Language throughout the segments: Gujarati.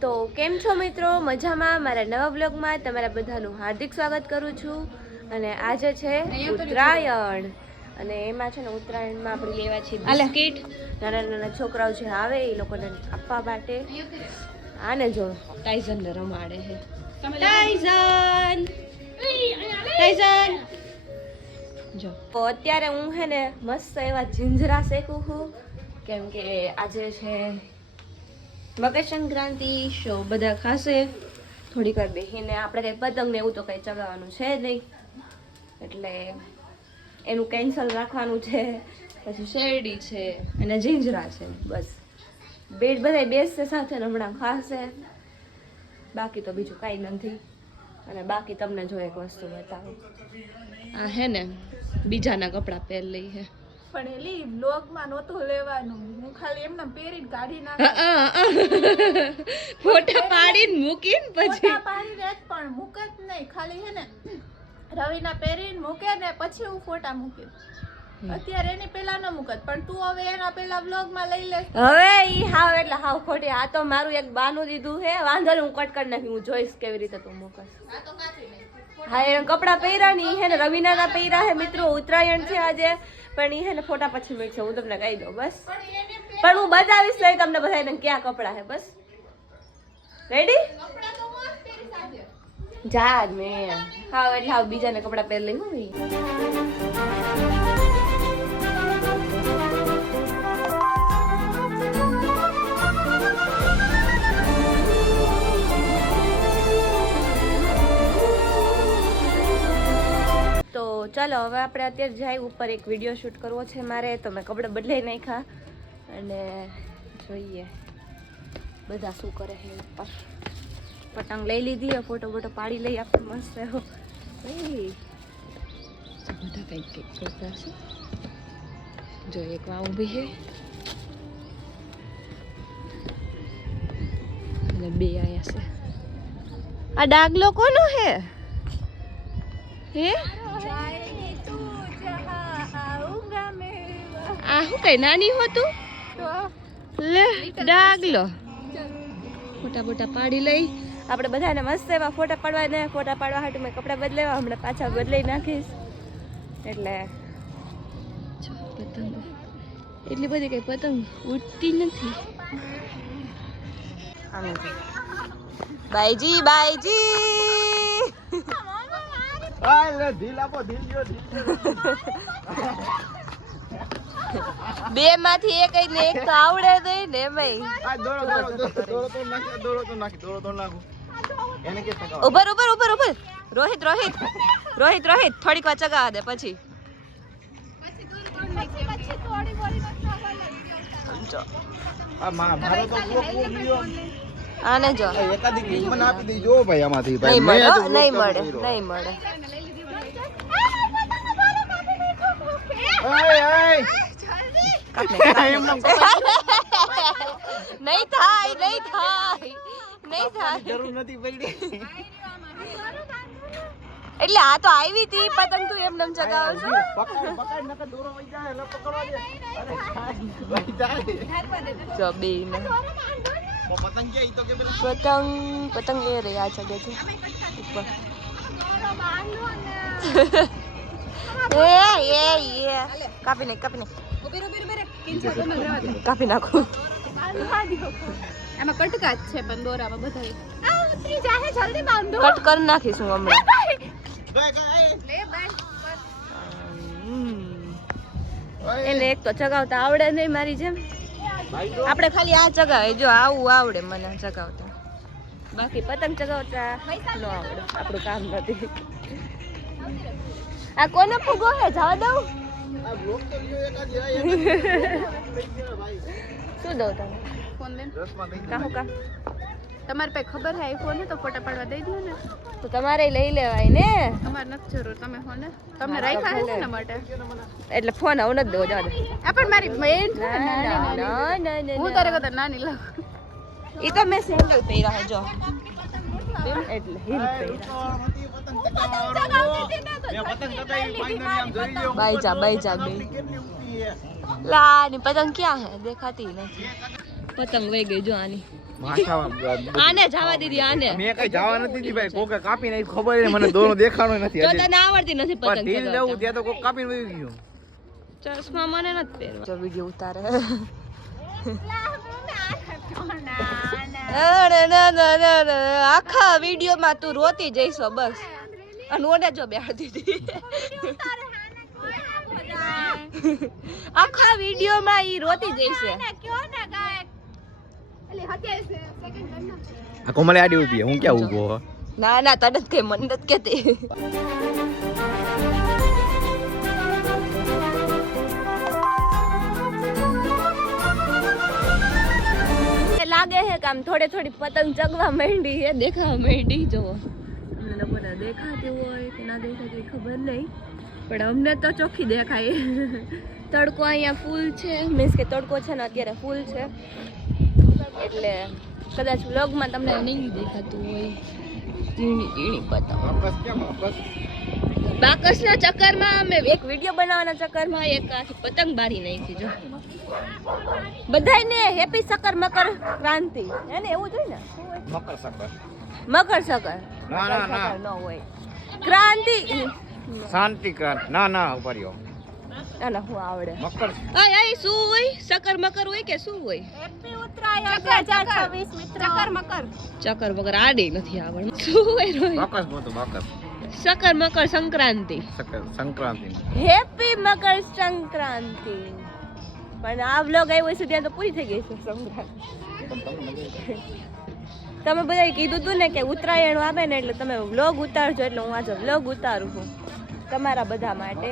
તો કેમ છો મિત્રો? મજામાં? મારા નવા બ્લોગમાં તમારા બધાનું હાર્દિક સ્વાગત કરું છું. અને આજે છે ઉત્તરાયણ. અને એમાં છે ને ઉત્તરાયણમાં આપણે લેવા છે બિસ્કિટ. નાના નાના છોકરાઓ જે આવે એ લોકોને આપવા માટે. આને જો. ટાઈઝન ને રમાડે છે. ટાઈઝન! ટાઈઝન! જો. તો અત્યારે હું હે ને મસ્ત એવા જીંજરા શેકું છું. કેમ કે આજે છે મકર સંક્રાંતિ શો બધા ખાશે. થોડીક વાર બેસીને આપણે કંઈ પતંગ ને એવું તો કંઈ ચગાવવાનું છે નહીં. એટલે એનું કેન્સલ રાખવાનું છે. પછી શેરડી છે અને જીંજરા છે, બસ. બેડ બધા બેસશે સાથે હમણાં ખાશે. બાકી તો બીજું કાંઈ નથી. અને બાકી તમને જો એક વસ્તુ બતાવું. આ હે ને, બીજાના કપડાં પહેર લઈ હે પણ એલી બ્લોગમાં નહોતું લેવાનું. હું ખાલી એમને પહેરીને કાઢી નાખ. ફોટા પાડીને મૂકીને પછી. ફોટા પાડીને જ પણ મૂકે જ નહીં. ખાલી હે ને રવિના પહેરીને મૂકે ને પછી હું ફોટા મૂકી અત્યારે એની પેલા ન મુકત પણ તું હવે એના પેલા બ્લોગમાં લઈ લે હવે ઈ હાવ એટલે હાવ ખોટી. આ તો મારું એક બાનું દીધું હે વાંધો હું કટ કરી નાખી હું જોઈશ કેવી રીતે તું મૂકસ હા એ કપડા પહેર્યા ની હે ને રવિનાના પહેર્યા હે મિત્રો. ઉત્તરાયણ છે આજે પણ ઈ હે ને ફોટા પછી મૂકશે હું તમને કહી દઉં બસ. પણ હું બતાવીશ તો તમને બધાને ક્યાં કપડાં હે બસ. રેડી જા જ મેં. હા એટલે હાવ બીજાને કપડાં પહેરી લઈ હું ચાલો હવે આપણે અત્યારે જાય ઉપર એક વીડિયો શૂટ કરવો છે મારે તો મેં કપડાં બદલાઈ નાખ્યા. અને જોઈએ બધા શું કરે છે ઉપર પતંગ લઈ લીધી ફોટો બોટો પાડી લઈ આપણે મસ્ત એવો. બધા કંઈક કંઈક કરતા છે જો એક વા ઊભી છે. અને બે આયા છે. આ ડાગલો કોનો હે? હે આ શું કઈ નાની હોતું લે ડાગલો ફોટા બોટા પાડી લઈ. આપણે બધાને મસ્ત એવા ફોટા પાડવા ને ફોટા પાડવા હાટું મેં કપડાં બદલાવ્યા હમણાં પાછા બદલાઈ નાખીશ. એટલે જો પતંગ. એટલી બધી કઈ પતંગ ઉડતી નથી. જો. બાઈજી. બાઈજી બે માંથી એક ને એક તો આવડે નહીં ને એમાંય ઉભર ઉભર ઉભર ઉભર. રોહિત રોહિત. રોહિત રોહિત. થોડીક વાર ચગાવા દે પછી. જો આને જો. નહીં મળે નહીં મળે નહીં થાય નહીં થાય નહીં થાય એટલે આ તો આવી હતી પતંગ તું એમ નમ ચગાવ છો જો બે ને પતંગ પતંગ એ રહ્યા છે ઉપર એ એ એ. કાપી નાખ કાપી નાખ. કાપી નાખું. એમાં કટકા જ છે પણ દોરામાં બધા જલ્દી બાંધો. કટ કરી નાખીશ હું એને એક તો ચગાવતા આવડે નહીં મારી જેમ. આપણે ખાલી આ ચગાવે જો આવું આવડે મને ચગાવતા. બાકી પતંગ ચગાવતા ન આવડે. આપણું કામ નથી. આ કોને ફૂગો હે? જવા દઉં? શું દઉં તમે ફોન લઈને? કાહું કા તમારે પાસે ખબર હે આઈફોન ને તો ફોટા પાડવા દઈ દો ને. તો તમારે લઈ લેવાય ને. તમારે નથી જરૂર તમે હો ને. તમને રાખ્યા હે ને માટે? એટલે ફોન આવું નથી દઉં જવા દે. આ પણ મારી બેન છે ને હું તારે કરતા નાની લાવ. એ તો મેં સેન્ડલ પહેર્યા હે જો. એટલે હિલ પહેર્યા બાઈજા બાઈજા બે લા ની પતંગ ક્યાં હે? દેખાતી નથી. પતંગ વહી ગઈ જો આની. આને જવા દીધી આને. મેં કઈ જવા નથી દીધી ભાઈ. કોકે કાપી નાખી ખબર મને દોરો દેખાણો નથી તો તને આવડતી નથી પણ પતંગ ઢીલ ત્યાં તો કોક કાપીને વહી ગયું. ચશ્મા મને નથી પહેરવા. જો વિડિયો ઉતારે. આખા વિડીયોમાં તું રોતી જઈશો બસ. અને ઓને જો બેહતી દીધી. આખા વિડીયોમાં ઈ રોતી જઈશે. આ કોમલે આડી ઊભી હું ક્યાં ઊભો? ના ના તને કઈ મન નથી કેતી. આમ થોડે થોડી પતંગ ચગવા માંડી છે દેખાવા માંડી જોવો અમને લોકોને દેખાતી હોય કે ના દેખાતી ખબર નહીં પણ અમને તો ચોખ્ખી દેખાય. તડકો અહીંયા ફૂલ છે. મીન્સ કે તડકો છે ને અત્યારે ફૂલ છે. એટલે કદાચ વ્લોગમાં તમને નહીં દેખાતું હોય. ઝીણી ઝીણી પતંગ. બાકસના ચક્કરમાં અમે એક વીડિયો બનાવવાના ચક્કરમાં એક આખી પતંગ બારી નાખી જો. બધાયને હેપી સકર મકર ક્રાંતિ. હે ને એવું જોઈએ ને? શું હોય? મકર સકર. મકર સકર. ના, ના, ના. મકર ન. હોય. ક્રાંતિ. શાંતિ ક્રાંતિ. ના ના ઉપરિયો ના ના હું આવડે. મકર અય અય શું હોય? સકર મકર હોય કે શું હોય? હેપી ઉત્તરાયણ બે હજાર છવ્વીસ મિત્રો. ચક્કર મકર. ચક્કર વગર આડે નથી આવડ શું હોય રોય બાકસ બોતો મકર. સકર મકર સંક્રાંતિ. સકર સંક્રાંતિ. હેપી મકર સંક્રાંતિ. પણ આ વ્લોગ આવ્યો છે ત્યાં તો પૂરી થઈ ગઈ છે. સંક્રાંતિ તમે બધાએ કીધું હતું ને કે ઉત્તરાયણ આવે ને એટલે તમે વ્લોગ ઉતારજો એટલે હું આજે વ્લોગ ઉતારું છું. તમારા બધા માટે.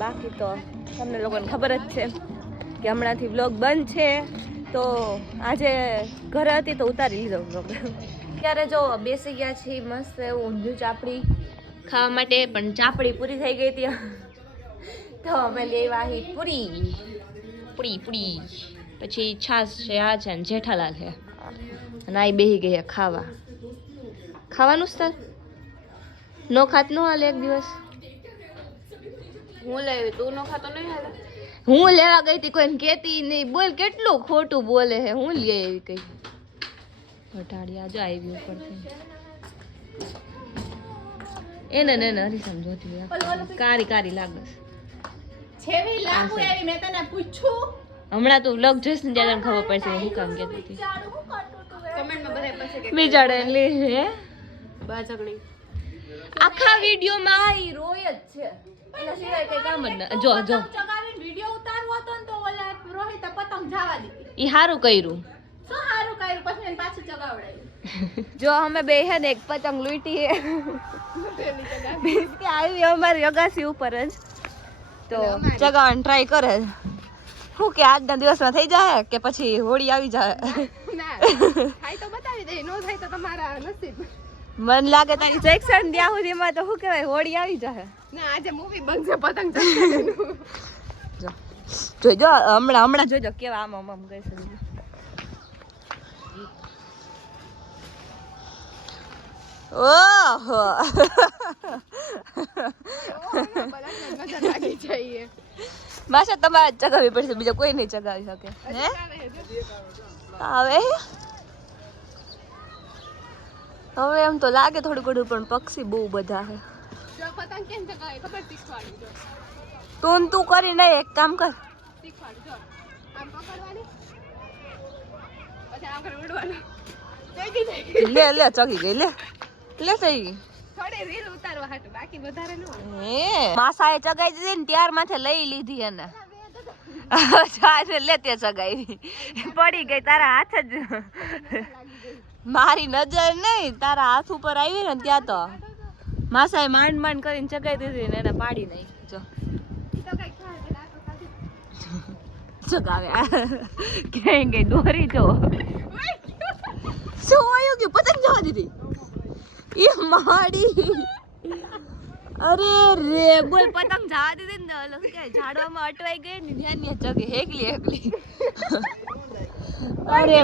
બાકી તો તમને લોકોને ખબર જ છે કે હમણાંથી વ્લોગ બંધ છે. તો આજે ઘરે હતી તો ઉતારી લીધો વ્લોગ અત્યારે જો બેસી ગયા છીએ, મસ્ત એવું ઊંધું ચાપડી ખાવા માટે, પણ ચાપડી પૂરી થઈ ગઈ હતી. તો અમે લેવા હી પૂરી. પૂરી પૂરી. પછી છાશ છે આ છે ને જેઠાલાલ છે. અને આ બેહી ગઈ ખાવા. ખાવાનું તાર નો ખાત નો હાલે એક દિવસ. હું લેવી? તું નો ખાતો નહીં હાલે? હું લેવા ગઈ હતી કોઈને કેતી નહીં. બોલ કેટલું ખોટું બોલે છે? હું લઈ આવી કઈ? વટાડી આજો આવી ઉપરથી. એને ને એને હરી સમજો કારી કારી લાગે છે. છેવી લાંબુ એવી મેં તને પૂછ્યું? હમણાં તું વ્લોગ જોઈશ ને ત્યારે ખબર પડશે હું કામ કહેતી હતી. કમેન્ટમાં બધા પાસે કે બિચારે લે હે. બાજકણી આખા વિડીયોમાં ઈ રોય જ છે. એના સિવાય કઈ કામ જ ના જો જો. ચગાવીને વિડિયો ઉતારવો હતો ને તો ઓલા રોહિત પતંગ જવા દીધી. ઈ સારું કર્યું. શું હારું કર્યું? પછી એને પાછું ચગાવડાવ્યું જો અમે બે હે ને એક પતંગ લૂંટી હે કે આવી અમારી અગાસી ઉપર જ. તો જગાવાનું ટ્રાય કરે. શું કે આજના દિવસમાં થઈ જાય કે પછી હોળી આવી જાય ના થાય તો બતાવી દે નો થાય તો તમારા નસીબ. મન લાગે તારી સેક્શન ત્યાં સુધીમાં તો શું કહેવાય હોળી આવી જાય ના આજે મૂવી બનશે પતંગ ચગાવવાનું. જો જોઈજો હમણાં હમણાં જોઈજો કેવા આમ આમ આમ કરશે ઓહો. માસા તમારે ચગાવવી પડશે, બીજા કોઈ નહીં ચગાવી શકે. હે? હવે હવે એમ તો લાગે થોડું ઘણું, પણ પક્ષી બહુ બધા છે. તું તું કરી નહીં એક કામ કર. લે લે, ચગી ગઈ, લે. લે થઈ થોડી રીલ ઉતારવા હાટું બાકી વધારે ન હે માસાએ ચગાઈ દીધી ને ત્યાર માથે લઈ લીધી એને. ચાલે લે તે ચગાવી. પડી ગઈ તારા હાથ જ. મારી નજર નહીં તારા હાથ ઉપર આવી ને ત્યાં તો. માસાએ માંડ માંડ કરીને ચગાઈ દીધી ને એને પાડી નહીં જો. કઈ ચગાવે. ક્યાંય ગઈ દોરી જો. શું આવ્યું કે? પતંગ જવા દીધી? એ માડી અરે રે બોલ. પતંગ જવા દીધી ને ઝાડવામાં અટવાઈ ગઈ ને ધ્યાન ન્યા ચગે હેકલી હેકલી અરે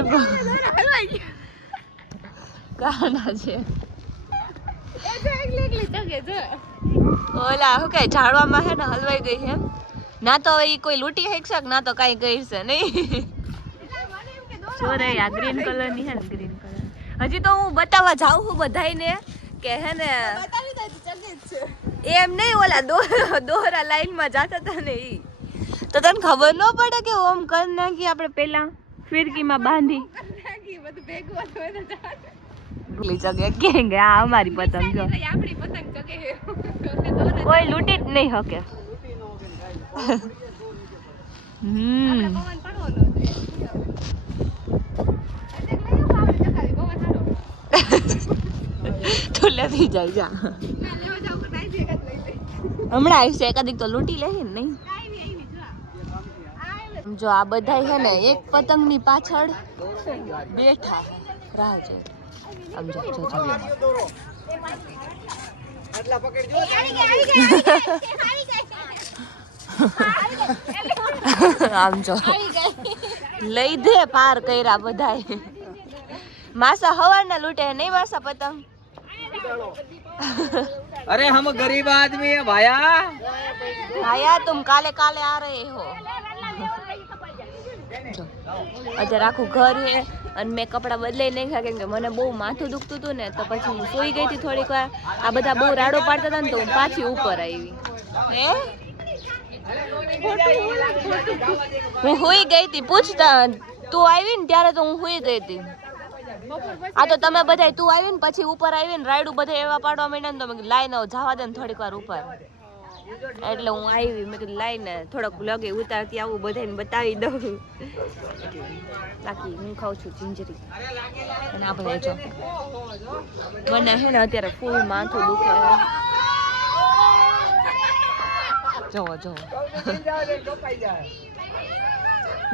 કાના છે. એ ઓલા શું કઈ ઝાડવામાં હે ને હલવાઈ ગઈ છે ના તો ઈ કોઈ લૂંટી હેકશે ના તો કઈ ગઈ છે નહીં. જો રે આ ગ્રીન કલરની હે ગ્રીન કલર હજી તો હું બતાવવા જાઉં છું બધાયને કે હે ને એમ નહીં ઓલા દોરા દોરા લાઈનમાં જાતા હતા ને ઈ. તો તને ખબર ન પડે કે ઓમ કર નાખી આપણે પેલા ફિરકીમાં બાંધી? નાખી બધું ભેગું હતું એને જાણ. ભૂલી જગે કે આ અમારી પતંગ. જો કોઈ લૂંટી જ નહીં શકે હમ પવન પડવાનો છે. એટલે લઈ આવો આપણે ચકાવી, પવન હારો. તું લેતી જાય જા હમણાં. હમણાં આવશે એકાદીક તો લૂંટી લે ને નહીં આવી, આવી, જો આ. આવે. બધા છે ને એક પતંગની પાછળ બેઠા રાહ જોઈ આમ જો લઈ દે પાર કર્યા બધાય માસા હવારના લૂંટે નહીં માસા પતંગ અરે હમ ગરીબ આદમી હે ભાયા. આયા તુમ કાલે કાલે આ રહે હો. જો અત્યારે આખું ઘર હે અને મેં કપડાં બદલાઈ નાખ્યા કેમ કે મને બહુ માથું દુખતું હતું ને તો પછી હું સૂઈ ગઈ હતી થોડીક વાર. આ બધા બહુ રાડો પાડતા હતા ને તો હું પાછી ઉપર આવી. હે? હું સુઈ ગઈ હતી પૂછતા તું આવી ને ત્યારે તો હું સુઈ ગઈ હતી. આ તો તમે બધા તું આવી ને પછી ઉપર આવી ને રાયડું બધા એવા પાડવા માંડ્યા ને તો મેં લાઈ લાઈને જવા દે ને થોડીક વાર ઉપર. એટલે હું આવી મેં કીધું લાઈને થોડોક લગે ઉતારતી આવું બધાને બતાવી દઉં. બાકી હું ખાઉં છું જિંજરી. અને આ બધા જો. મને છે ને અત્યારે ફૂલ માથું દુખે. જોવો જોવો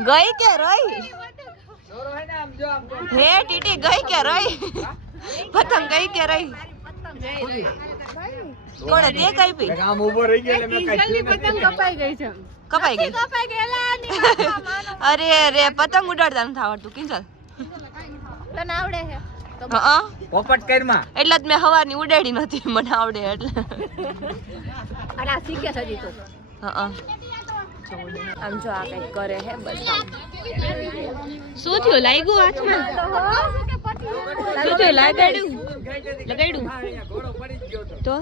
ગઈ કે રહી હે ટીટી ગઈ કે રહી? પતંગ ગઈ કે રહી? કોણે તે કઈ પી આમ ઊભો રહી ગયો એટલે મેં કાંઈ પતંગ કપાઈ ગઈ છે. કપાઈ ગઈ? કપાઈ ગયેલા અરે રે પતંગ ઉડાડતા નથી આવડતું. કિંજલ તને આવડે છે? પોપટ કરમાં એટલે જ મેં હવાની ઉડાડી નથી મને આવડે એટલે. અને શીખે છે તો. હા. આમ જો આ કંઈક કરે હે બસ શું થયું? લાગ્યું હાથમાં? શું થયું? લગાડ્યું? લગાડ્યું? તો?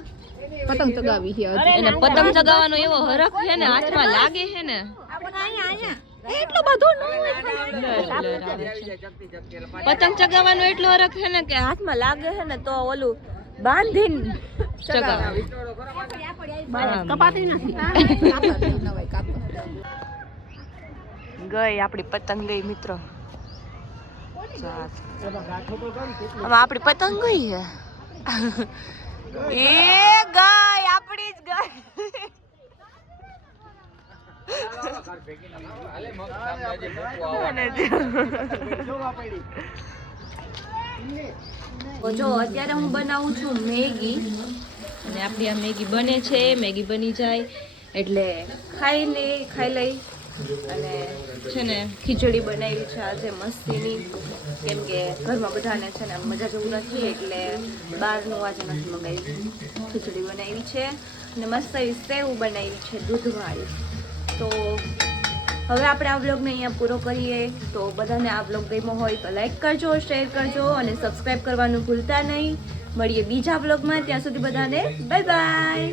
પતંગ ચગાવી છે અને પતંગ ચગાવવાનો એવો હરખ છે ને હાથમાં લાગે છે ને. એટલો બધો પતંગ ચગાવવાનો એટલો હરખ છે ને કે હાથમાં લાગે છે ને તો ઓલું બાંધીને. ચગાવે કપાતી નથી. ગઈ આપણી પતંગ ગઈ મિત્રો. હવે આપણી પતંગ ગઈ હે એ ગઈ આપણી જ ગઈ. તો જો, અત્યારે હું બનાવું છું મેગી. અને આપણી આ મેગી બને છે, મેગી બની જાય. એટલે ખાઈ લે, ખાઈ લઈ. અને છે ને, ખીચડી બનાવી છે આજે મસ્તીની. કેમ કે ઘરમાં બધાને છે ને મજા જેવું નથી, એટલે બહારનું આજે નથી મંગાવ્યું. ખીચડી બનાવી છે. અને મસ્ત એવી સેવ બનાવી છે, દૂધવાળી. તો હવે આપણે આ બ્લોગને અહીંયા પૂરો કરીએ. તો બધાને આ વ્લોગ ગમ્યો હોય તો લાઈક કરજો, શેર કરજો અને સબસ્ક્રાઈબ કરવાનું ભૂલતા નહીં. મળીએ બીજા વ્લોગમાં. ત્યાં સુધી બધાને બાય બાય